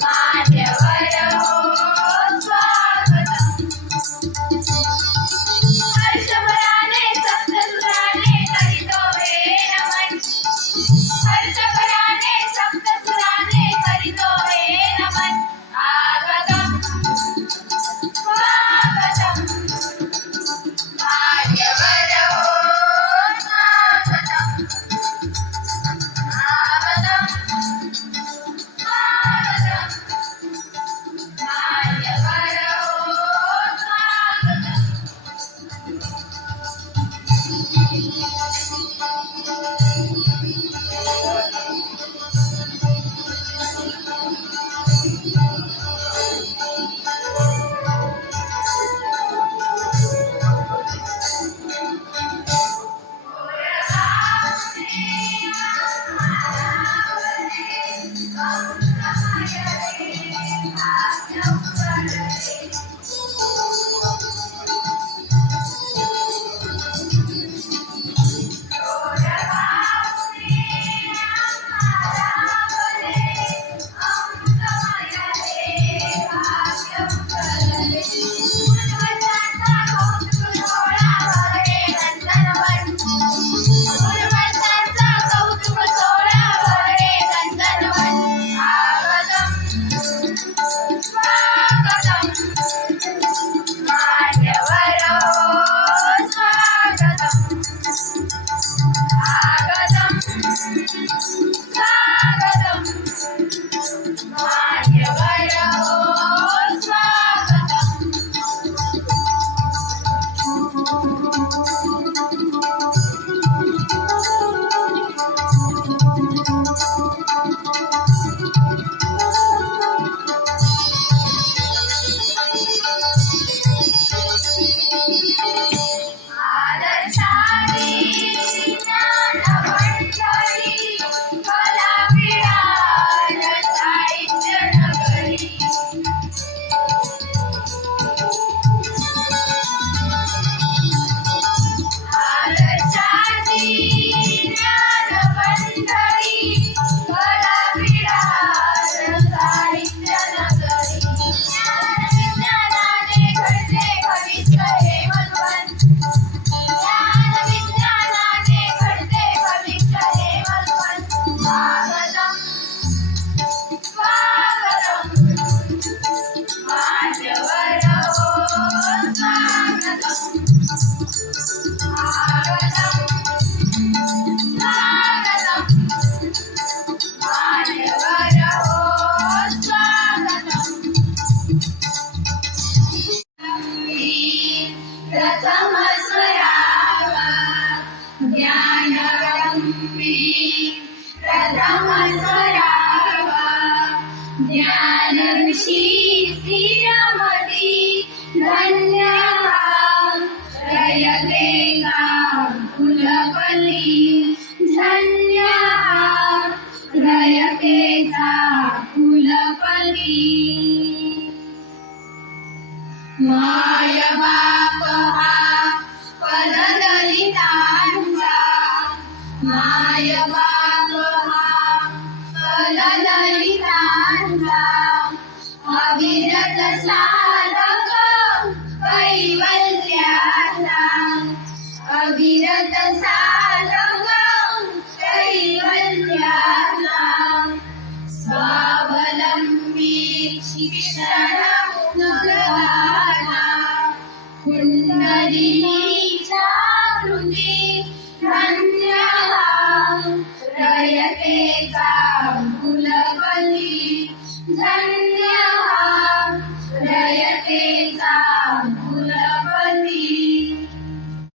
Bye. ऋषी श्रीरमती धन्य रयतेचा कुलपती धन्य रयतेचा कुलपती माय बाप 的管理在。